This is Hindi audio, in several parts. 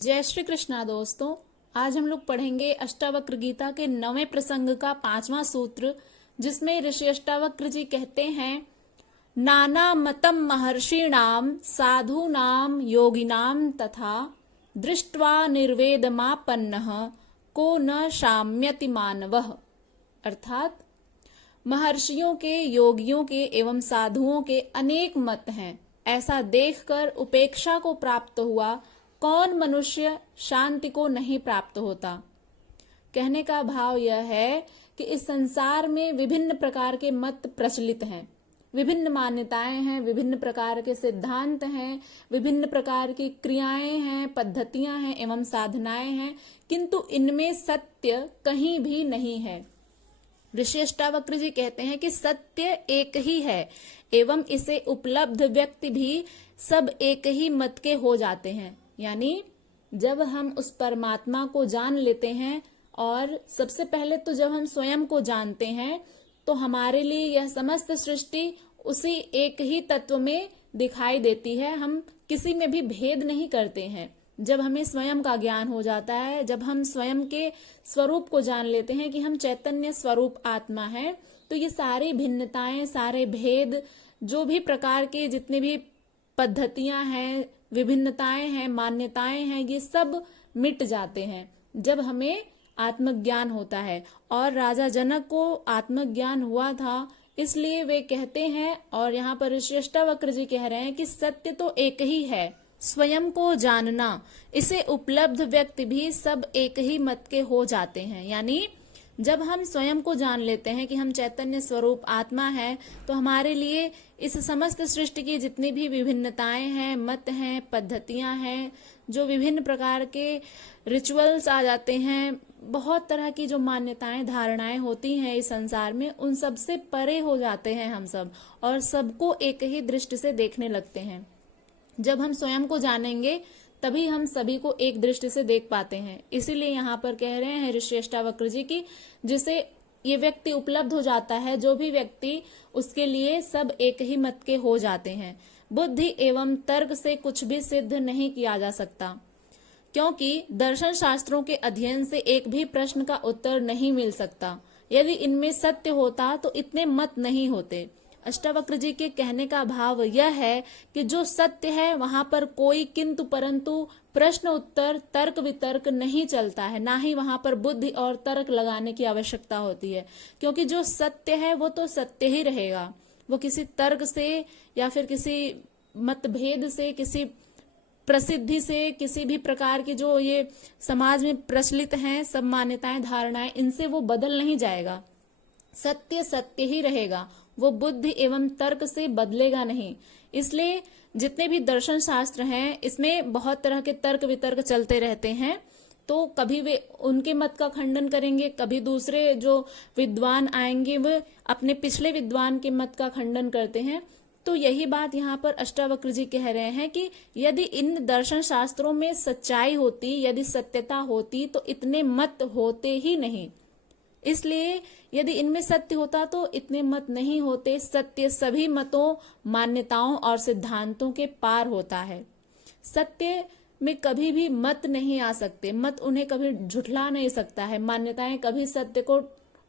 जय श्री कृष्णा दोस्तों। आज हम लोग पढ़ेंगे अष्टावक्र गीता के 9वें प्रसंग का 5वां सूत्र, जिसमें ऋषि अष्टावक्र जी कहते हैं, नाना मतम महर्षिणाम साधूनाम योगिनाम तथा दृष्ट्वा निर्वेदमापन्नः को न शाम्यति मानवः। अर्थात महर्षियों के, योगियों के एवं साधुओं के अनेक मत हैं, ऐसा देखकर उपेक्षा को प्राप्त हुआ कौन मनुष्य शांति को नहीं प्राप्त होता। कहने का भाव यह है कि इस संसार में विभिन्न प्रकार के मत प्रचलित हैं, विभिन्न मान्यताएं हैं, विभिन्न प्रकार के सिद्धांत हैं, विभिन्न प्रकार की क्रियाएं हैं, पद्धतियां हैं एवं साधनाएं हैं, किंतु इनमें सत्य कहीं भी नहीं है। ऋषि अष्टावक्र जी कहते हैं कि सत्य एक ही है एवं इसे उपलब्ध व्यक्ति भी सब एक ही मत के हो जाते हैं। यानी जब हम उस परमात्मा को जान लेते हैं, और सबसे पहले तो जब हम स्वयं को जानते हैं, तो हमारे लिए यह समस्त सृष्टि उसी एक ही तत्व में दिखाई देती है। हम किसी में भी भेद नहीं करते हैं। जब हमें स्वयं का ज्ञान हो जाता है, जब हम स्वयं के स्वरूप को जान लेते हैं कि हम चैतन्य स्वरूप आत्मा हैं, तो ये सारी भिन्नताएं, सारे भेद, जो भी प्रकार के जितने भी पद्धतियां हैं, विभिन्नताएं हैं, मान्यताएं हैं, ये सब मिट जाते हैं जब हमें आत्मज्ञान होता है। और राजा जनक को आत्मज्ञान हुआ था, इसलिए वे कहते हैं, और यहाँ पर ऋषि अष्टावक्र जी कह रहे हैं कि सत्य तो एक ही है, स्वयं को जानना, इसे उपलब्ध व्यक्ति भी सब एक ही मत के हो जाते हैं। यानी जब हम स्वयं को जान लेते हैं कि हम चैतन्य स्वरूप आत्मा है, तो हमारे लिए इस समस्त सृष्टि की जितनी भी विभिन्नताएं हैं, मत हैं, पद्धतियां हैं, जो विभिन्न प्रकार के रिचुअल्स आ जाते हैं, बहुत तरह की जो मान्यताएं, धारणाएं होती हैं इस संसार में, उन सब से परे हो जाते हैं हम सब, और सबको एक ही दृष्टि से देखने लगते हैं। जब हम स्वयं को जानेंगे तभी हम सभी को एक दृष्टि से देख पाते हैं। इसीलिए यहाँ पर कह रहे हैं ऋषि अष्टावक्र जी की, जिसे ये व्यक्ति उपलब्ध हो जाता है, जो भी व्यक्ति, उसके लिए सब एक ही मत के हो जाते हैं। बुद्धि एवं तर्क से कुछ भी सिद्ध नहीं किया जा सकता, क्योंकि दर्शन शास्त्रों के अध्ययन से एक भी प्रश्न का उत्तर नहीं मिल सकता। यदि इनमें सत्य होता तो इतने मत नहीं होते। अष्टावक्र जी के कहने का भाव यह है कि जो सत्य है वहां पर कोई किंतु परंतु, प्रश्न उत्तर, तर्क वितर्क नहीं चलता है, ना ही वहां पर बुद्धि और तर्क लगाने की आवश्यकता होती है, क्योंकि जो सत्य है वो तो सत्य ही रहेगा। वो किसी तर्क से या फिर किसी मतभेद से, किसी प्रसिद्धि से, किसी भी प्रकार की जो ये समाज में प्रचलित हैं सब मान्यताएं, धारणाएं, इनसे वो बदल नहीं जाएगा। सत्य सत्य ही रहेगा, वो बुद्धि एवं तर्क से बदलेगा नहीं। इसलिए जितने भी दर्शन शास्त्र हैं, इसमें बहुत तरह के तर्क वितर्क चलते रहते हैं। तो कभी वे उनके मत का खंडन करेंगे, कभी दूसरे जो विद्वान आएंगे वे अपने पिछले विद्वान के मत का खंडन करते हैं। तो यही बात यहाँ पर अष्टावक्र जी कह रहे हैं कि यदि इन दर्शन शास्त्रों में सच्चाई होती, यदि सत्यता होती, तो इतने मत होते ही नहीं। इसलिए यदि इनमें सत्य होता तो इतने मत नहीं होते। सत्य सभी मतों, मान्यताओं और सिद्धांतों के पार होता है। सत्य में कभी भी मत नहीं आ सकते, मत उन्हें कभी झुठला नहीं सकता है, मान्यताएं कभी सत्य को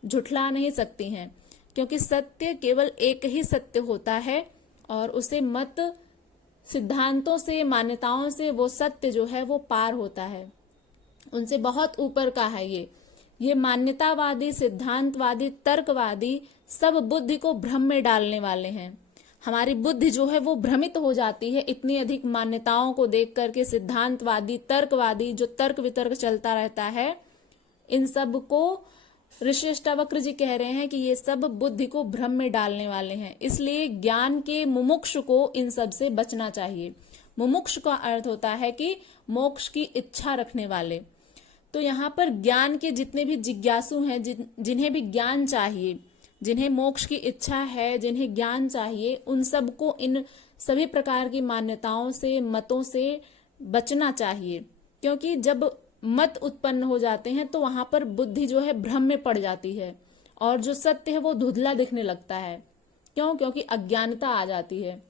झुठला नहीं सकती हैं, क्योंकि सत्य केवल एक ही सत्य होता है, और उसे मत, सिद्धांतों से, मान्यताओं से वो सत्य जो है वो पार होता है, उनसे बहुत ऊपर का है। ये मान्यतावादी, सिद्धांतवादी, तर्कवादी सब बुद्धि को भ्रम में डालने वाले हैं। हमारी बुद्धि जो है वो भ्रमित हो जाती है इतनी अधिक मान्यताओं को देख करके। सिद्धांतवादी, तर्कवादी, जो तर्क वितर्क चलता रहता है, इन सब को ऋषि अष्टावक्र जी कह रहे हैं कि ये सब बुद्धि को भ्रम में डालने वाले हैं। इसलिए ज्ञान के मुमुक्ष को इन सब से बचना चाहिए। मुमुक्ष का अर्थ होता है कि मोक्ष की इच्छा रखने वाले। तो यहाँ पर ज्ञान के जितने भी जिज्ञासु हैं, जिन्हें भी ज्ञान चाहिए, जिन्हें मोक्ष की इच्छा है, जिन्हें ज्ञान चाहिए, उन सबको इन सभी प्रकार की मान्यताओं से, मतों से बचना चाहिए। क्योंकि जब मत उत्पन्न हो जाते हैं तो वहां पर बुद्धि जो है भ्रम में पड़ जाती है, और जो सत्य है वो धुंधला दिखने लगता है। क्यों? क्योंकि अज्ञानता आ जाती है।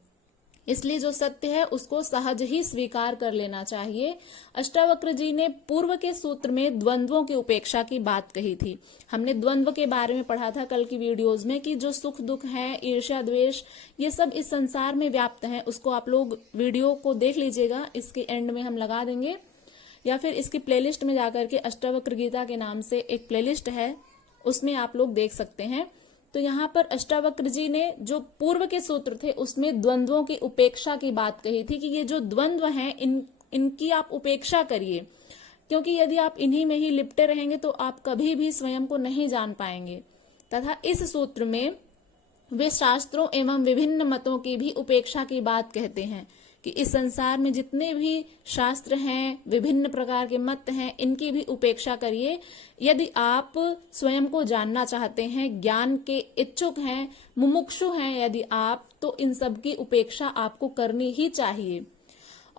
इसलिए जो सत्य है उसको सहज ही स्वीकार कर लेना चाहिए। अष्टावक्र जी ने पूर्व के सूत्र में द्वंद्वों की उपेक्षा की बात कही थी। हमने द्वंद्व के बारे में पढ़ा था कल की वीडियोस में कि जो सुख दुख है, ईर्ष्या द्वेष, ये सब इस संसार में व्याप्त है। उसको आप लोग वीडियो को देख लीजिएगा, इसके एंड में हम लगा देंगे, या फिर इसकी प्लेलिस्ट में जाकर के अष्टावक्र गीता के नाम से एक प्लेलिस्ट है, उसमें आप लोग देख सकते हैं। तो यहाँ पर अष्टावक्र जी ने जो पूर्व के सूत्र थे उसमें द्वंद्वों की उपेक्षा की बात कही थी कि ये जो द्वंद्व हैं इनकी आप उपेक्षा करिए, क्योंकि यदि आप इन्हीं में ही लिपटे रहेंगे तो आप कभी भी स्वयं को नहीं जान पाएंगे। तथा इस सूत्र में वे शास्त्रों एवं विभिन्न मतों की भी उपेक्षा की बात कहते हैं कि इस संसार में जितने भी शास्त्र हैं, विभिन्न प्रकार के मत हैं, इनकी भी उपेक्षा करिए। यदि आप स्वयं को जानना चाहते हैं, ज्ञान के इच्छुक हैं, मुमुक्षु हैं यदि आप, तो इन सब की उपेक्षा आपको करनी ही चाहिए।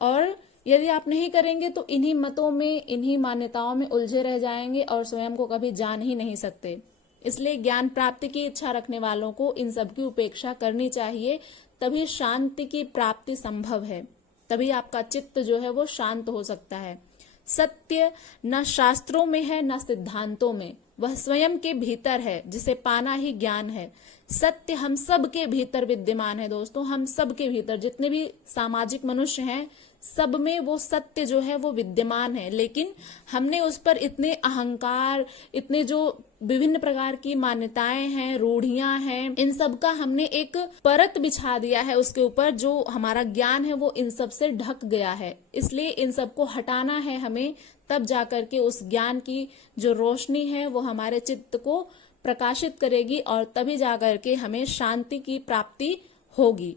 और यदि आप नहीं करेंगे तो इन्हीं मतों में, इन्हीं मान्यताओं में उलझे रह जाएंगे और स्वयं को कभी जान ही नहीं सकते। इसलिए ज्ञान प्राप्ति की इच्छा रखने वालों को इन सब की उपेक्षा करनी चाहिए, तभी शांति की प्राप्ति संभव है, तभी आपका चित्त जो है वो शांत हो सकता है। सत्य न शास्त्रों में है न सिद्धांतों में, वह स्वयं के भीतर है, जिसे पाना ही ज्ञान है। सत्य हम सब के भीतर विद्यमान है दोस्तों, हम सब के भीतर, जितने भी सामाजिक मनुष्य हैं सब में वो सत्य जो है वो विद्यमान है, लेकिन हमने उस पर इतने अहंकार, इतने जो विभिन्न प्रकार की मान्यताएं हैं, रूढ़ियां हैं, इन सब का हमने एक परत बिछा दिया है उसके ऊपर, जो हमारा ज्ञान है वो इन सब से ढक गया है। इसलिए इन सब को हटाना है हमें, तब जाकर के उस ज्ञान की जो रोशनी है वो हमारे चित्त को प्रकाशित करेगी और तभी जाकर के हमें शांति की प्राप्ति होगी।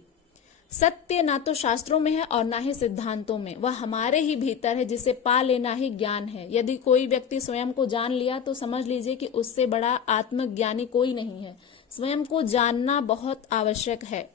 सत्य ना तो शास्त्रों में है और ना ही सिद्धांतों में, वह हमारे ही भीतर है, जिसे पा लेना ही ज्ञान है। यदि कोई व्यक्ति स्वयं को जान लिया तो समझ लीजिए कि उससे बड़ा आत्मज्ञानी कोई नहीं है। स्वयं को जानना बहुत आवश्यक है,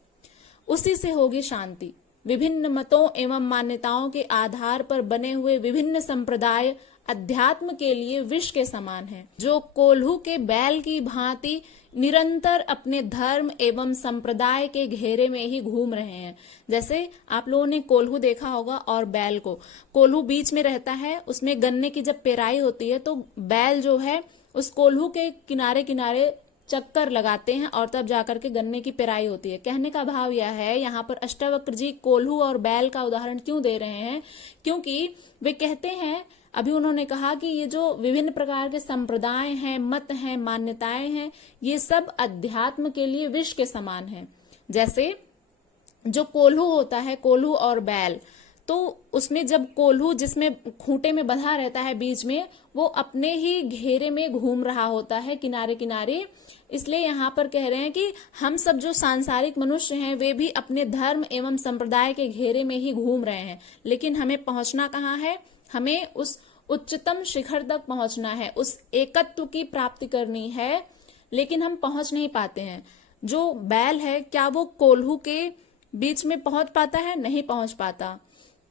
उसी से होगी शांति। विभिन्न मतों एवं मान्यताओं के आधार पर बने हुए विभिन्न संप्रदाय अध्यात्म के लिए विष के समान है, जो कोल्हू के बैल की भांति निरंतर अपने धर्म एवं संप्रदाय के घेरे में ही घूम रहे हैं। जैसे आप लोगों ने कोल्हू देखा होगा और बैल को, कोल्हू बीच में रहता है, उसमें गन्ने की जब पेराई होती है तो बैल जो है उस कोल्हू के किनारे किनारे चक्कर लगाते हैं और तब जाकर के गन्ने की पेराई होती है। कहने का भाव यह है, यहाँ पर अष्टावक्र जी कोल्हू और बैल का उदाहरण क्यों दे रहे हैं, क्योंकि वे कहते हैं, अभी उन्होंने कहा कि ये जो विभिन्न प्रकार के संप्रदाय हैं, मत हैं, मान्यताएं हैं, ये सब अध्यात्म के लिए विष के समान है। जैसे जो कोल्हू होता है, कोल्हू और बैल, तो उसमें जब कोल्हू जिसमें खूंटे में बंधा रहता है बीच में, वो अपने ही घेरे में घूम रहा होता है किनारे किनारे। इसलिए यहाँ पर कह रहे हैं कि हम सब जो सांसारिक मनुष्य हैं वे भी अपने धर्म एवं संप्रदाय के घेरे में ही घूम रहे हैं, लेकिन हमें पहुंचना कहाँ है, हमें उस उच्चतम शिखर तक पहुंचना है, उस एकत्व की प्राप्ति करनी है, लेकिन हम पहुंच नहीं पाते हैं। जो बैल है क्या वो कोल्हू के बीच में पहुंच पाता है? नहीं पहुंच पाता।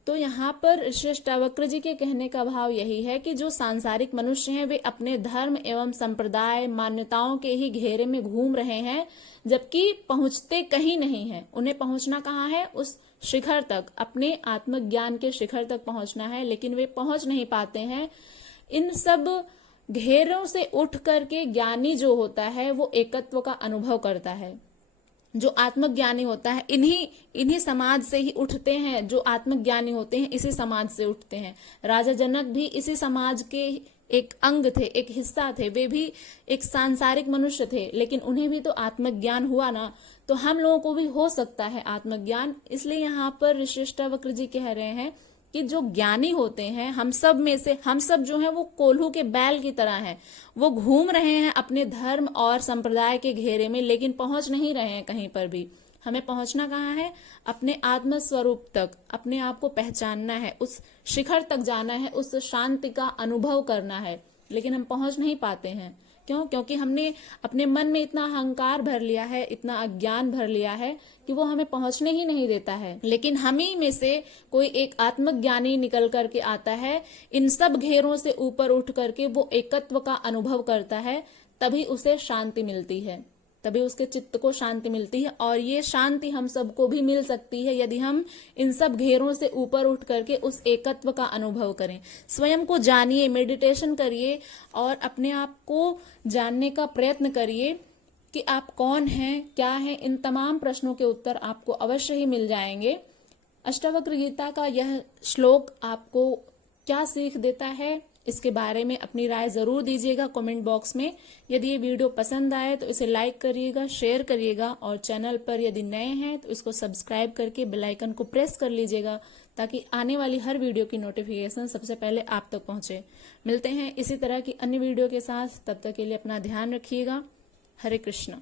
तो यहाँ पर श्री अष्टावक्र जी के कहने का भाव यही है कि जो सांसारिक मनुष्य हैं वे अपने धर्म एवं संप्रदाय मान्यताओं के ही घेरे में घूम रहे हैं, जबकि पहुंचते कहीं नहीं है। उन्हें पहुंचना कहाँ है? उस शिखर तक, अपने आत्मज्ञान के शिखर तक पहुंचना है, लेकिन वे पहुंच नहीं पाते हैं। इन सब घेरों से उठ करके ज्ञानी जो होता है वो एकत्व का अनुभव करता है। जो आत्मज्ञानी होता है इन्हीं समाज से ही उठते हैं। जो आत्मज्ञानी होते हैं इसी समाज से उठते हैं। राजा जनक भी इसी समाज के एक अंग थे, एक हिस्सा थे। वे भी एक सांसारिक मनुष्य थे, लेकिन उन्हें भी तो आत्मज्ञान हुआ ना। तो हम लोगों को भी हो सकता है आत्मज्ञान। इसलिए यहाँ पर ऋषि अष्टावक्र जी कह रहे हैं कि जो ज्ञानी होते हैं, हम सब में से, हम सब जो है वो कोल्हू के बैल की तरह हैं। वो घूम रहे हैं अपने धर्म और संप्रदाय के घेरे में, लेकिन पहुंच नहीं रहे हैं कहीं पर भी। हमें पहुंचना कहाँ है? अपने आत्म स्वरूप तक, अपने आप को पहचानना है, उस शिखर तक जाना है, उस शांति का अनुभव करना है, लेकिन हम पहुंच नहीं पाते हैं। क्यों? क्योंकि हमने अपने मन में इतना अहंकार भर लिया है, इतना अज्ञान भर लिया है कि वो हमें पहुंचने ही नहीं देता है। लेकिन हम ही में से कोई एक आत्मज्ञानी निकल करके आता है, इन सब घेरों से ऊपर उठ करके वो एकत्व का अनुभव करता है, तभी उसे शांति मिलती है। तभी उसके चित्त को शांति मिलती है। और ये शांति हम सबको भी मिल सकती है यदि हम इन सब घेरों से ऊपर उठ करके उस एकत्व का अनुभव करें। स्वयं को जानिए, मेडिटेशन करिए और अपने आप को जानने का प्रयत्न करिए कि आप कौन हैं, क्या हैं। इन तमाम प्रश्नों के उत्तर आपको अवश्य ही मिल जाएंगे। अष्टावक्र गीता का यह श्लोक आपको क्या सीख देता है, इसके बारे में अपनी राय जरूर दीजिएगा कमेंट बॉक्स में। यदि ये वीडियो पसंद आए तो इसे लाइक करिएगा, शेयर करिएगा और चैनल पर यदि नए हैं तो इसको सब्सक्राइब करके बेल आइकन को प्रेस कर लीजिएगा ताकि आने वाली हर वीडियो की नोटिफिकेशन सबसे पहले आप तक पहुंचे। मिलते हैं इसी तरह की अन्य वीडियो के साथ, तब तक के लिए अपना ध्यान रखिएगा। हरे कृष्ण।